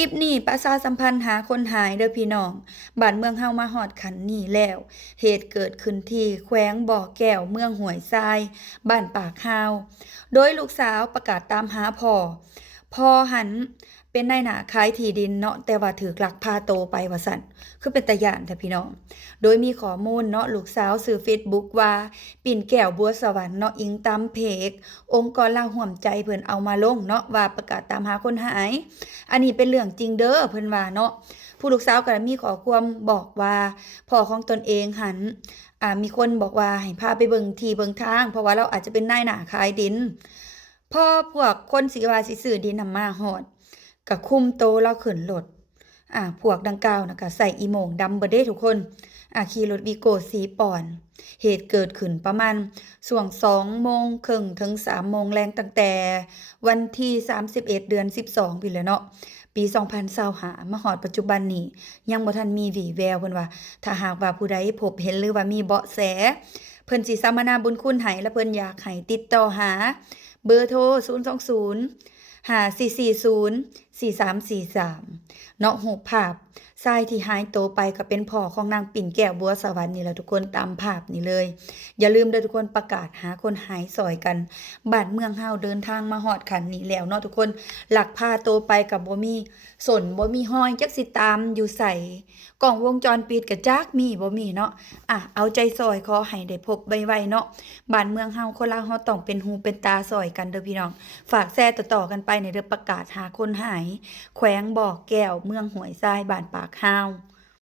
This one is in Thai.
คลิปนี้ประชาสัมพันธ์หาคนหายเด้อพี่น้องบ้านเมืองเฮามาฮอดขันนี้แล้ว เหตุเกิดขึ้นที่แขวงบ่อแก้วเมืองห้วยทรายบ้านปากฮาวโดยลูกสาวประกาศตามหาพ่อหันเป็นนายหน้าขายที่ดินเนาะแต่ว่าถูกลักพาโตไปว่าซั่นคือเป็นตาย้านแท้พี่น้องโดยมีข้อมูลเนาะลูกสาวซื้อ Facebook ว่าปิ่นแก้วบัวสวรรค์เนาะอิงตามเพจองค์กรลาห่วมใจเพิ่นเอามาลงเนาะว่าประกาศตามหาคนหาย อันนี้เป็นเรื่องจริงเด้อเพิ่นว่าเนาะผู้ลูกสาวก็มีขอความบอกว่าพ่อของตนเองหันมีคนบอกว่าให้พาไปเบิ่งที่เบิ่งทางเพราะว่าเราอาจจะเป็นนายหน้าขายดินพอพวกคนสิว่าสิซื้อดินนำมาฮอดก็คุมโตเราขึ้นรถพวกดังกล่าวน่ะก็ใส่อีโม่งดำเบิดเด้ทุกคนขี่รถวีโก้สีป่อน เหตุเกิดขึ้นประมาณช่วง2:30ถึง3:00แลงตั้งแต่วันที่31เดือน12พี่แหละเนาะปี2025มาฮอดปัจจุบันนี้ยังบ่ทันมีวี่แววเพิ่นว่าถ้าหากว่าผู้ใดพบเห็นหรือว่ามีเบาะแสเพิ่นสิสัมมนาบุญคุณให้และเพิ่นอยากให้ติดต่อหาเบอร์โทร020 5440 4343เนาะรูปภาพชายที่หายตัวไปก็เป็นพ่อของนางปิ่นแก้วบัวสวรรค์นี่แหละทุกคนตามภาพนี้เลยอย่าลืมเด้อทุกคนประกาศหาคนหายสอยกันบ้านเมืองเฮาเดินทางมาฮอดขันนี้แล้วเนาะทุกคนลักพาตัวไปกับบ่มีบ่มีห้อยจักสิตามอยู่ไสกล้องวงจรปิดก็จักมีบ่มีเนาะเอาใจซอยขอให้ได้พบไวๆเนาะบ้านเมืองเฮาคนลาวเฮาต้องเป็นหูเป็นตาซอยกันเด้อพี่น้องฝากแชร์ต่อๆกันไปในเด้อประกาศหาคนหายแขวงบ่อแก้วเมืองห้วยทรายบ้านปากฮาว